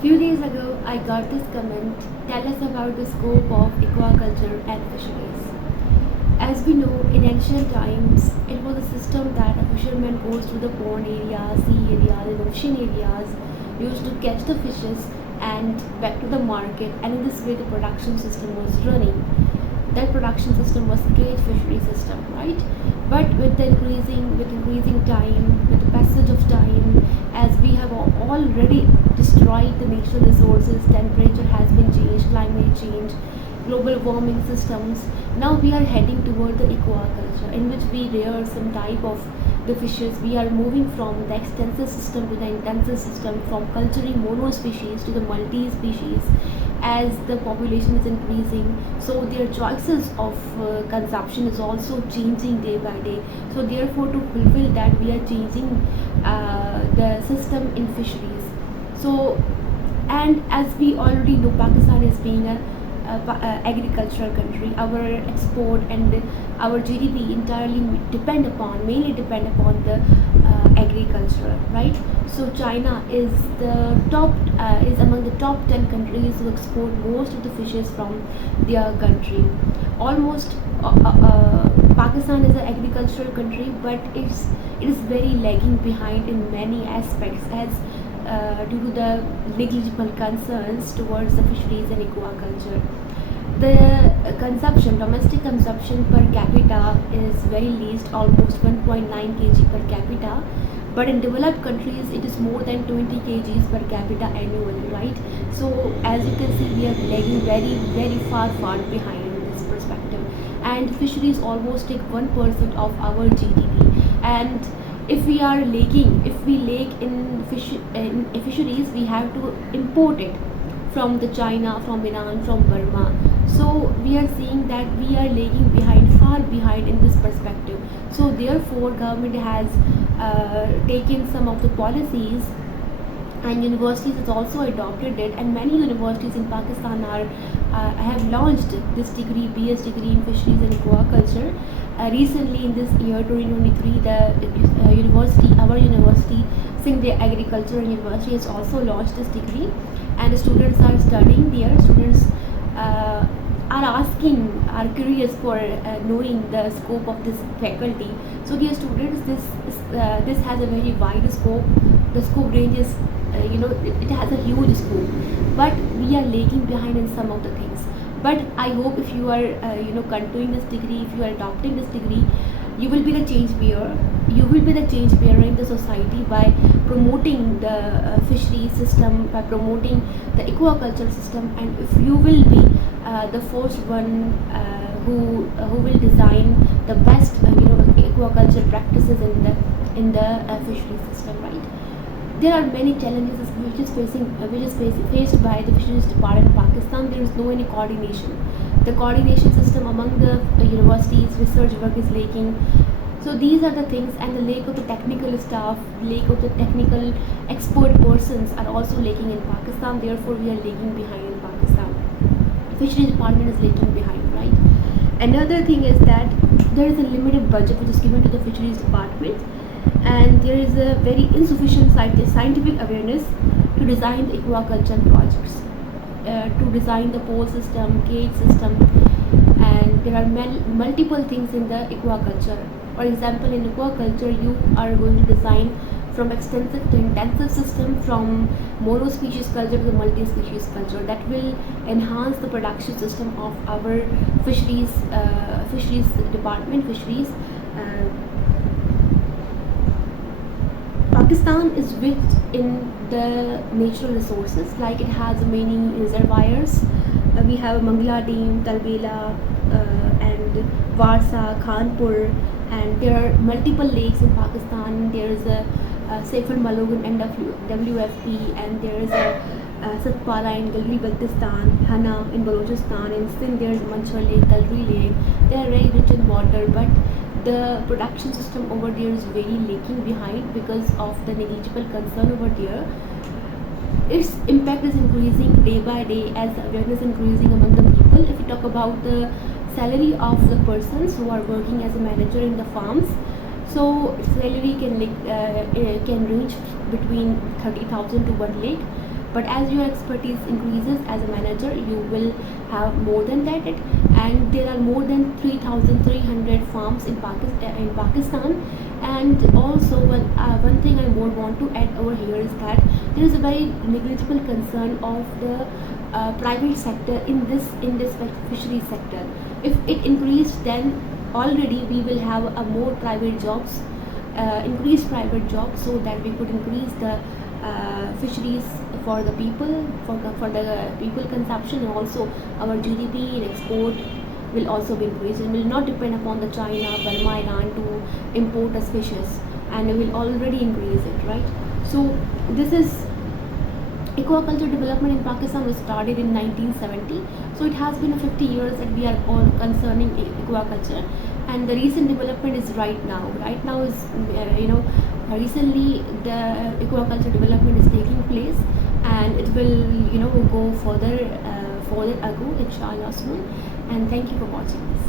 Few days ago, I got this comment. Tell us about the scope of aquaculture and fisheries. As we know, in ancient times, it was a system that a fisherman goes to the pond areas, sea areas, and ocean areas, used to catch the fishes and back to the market, and in this way, the production system was running. That production system was cage fishery system, right? But with increasing time, with the passage of time, as we have already destroyed the natural resources, temperature has been changed, climate change, global warming systems. Now we are heading toward the aquaculture, in which we rear some type of the fishes. We are moving from the extensive system to the intensive system, from culturing mono species to the multi species. As the population is increasing, so their choices of consumption is also changing day by day. So therefore, to fulfill that, we are changing the system in fisheries. So, and as we already know, Pakistan is being a agricultural country. Our export and our GDP entirely mainly depend upon the agriculture, right? So China is is among the top 10 countries who export most of the fishes from their country. Almost Pakistan is an agricultural country, but it is very lagging behind in many aspects, as due to the negligible concerns towards the fisheries and aquaculture. The domestic consumption per capita is very least, almost 1.9 kg per capita. But in developed countries, it is more than 20 kgs per capita annually, right? So, as you can see, we are lagging very far behind in this perspective. And fisheries almost take 1% of our GDP. And if we lag in fisheries, we have to import it from the China, from Iran, from Burma. So we are seeing that we are lagging behind, far behind in this perspective. So therefore, government has taken some of the policies, and universities has also adopted it, and many universities in Pakistan are have launched this degree, BS degree in fisheries and aquaculture. Recently, in this year 2023, the our university, Sindh Agriculture University, has also launched this degree, and the students are studying there. Students are curious for knowing the scope of this faculty. So dear students, this has a very wide scope. The scope range is it has a huge scope, but we are lagging behind in some of the things. But I hope if you are continuing this degree, if you are adopting this degree, you will be the change bearer. You will be the change bearer in the society by promoting the fishery system, by promoting the aquaculture system. And if you will be the first one who will design the best aquaculture practices in the fishery system, right? There are many challenges faced by the fisheries department in Pakistan. There is no any coordination. The coordination system among the universities, research work is lacking. So these are the things, and the lack of the technical staff, lack of the technical expert persons are also lacking in Pakistan. Therefore, we are lagging behind in Pakistan. Fisheries department is lagging behind, right? Another thing is that there is a limited budget which is given to the fisheries department, and there is a very insufficient scientific awareness to design the aquaculture projects, to design the pole system, cage system, and there are multiple things in the aquaculture. For example, in aquaculture, you are going to design from extensive to intensive system, from mono-species culture to the multi-species culture. That will enhance the production system of our fisheries department, fisheries. Uh, Pakistan is rich in the natural resources, like it has many reservoirs. We have Mangla Dam, Talbela, and Warsa, Khanpur, and there are multiple lakes in Pakistan. There is a Saifar Malogan and WFP, and there is a Satpara in Galgi Baltistan, Hana in Balochistan, in Sindh there is Manchar Lake, Talri Lake. They are very rich in water, but the production system over there is very lagging behind because of the negligible concern over there. Its impact is increasing day by day as the awareness increasing among the people. If we talk about the salary of the persons who are working as a manager in the farms, so salary can range between 30,000 to 1 lakh. But as your expertise increases as a manager, you will have more than that. And there are more than 3,300 farms in Pakistan. And also one thing I more want to add over here is that there is a very negligible concern of the private sector in this fishery sector. If it increased, then already we will have a more private jobs, increased private jobs, so that we could increase the fisheries for the people, for the people consumption, and also our GDP and export will also be increased, and will not depend upon the China, Burma, Iran to import us fishes, and we will already increase it, right? So this is aquaculture development in Pakistan was started in 1970, so it has been 50 years that we are all concerning aquaculture, and the recent development is right now. Right now is recently the aquaculture development is taking place, and it will go further ago inshallah soon. And thank you for watching this.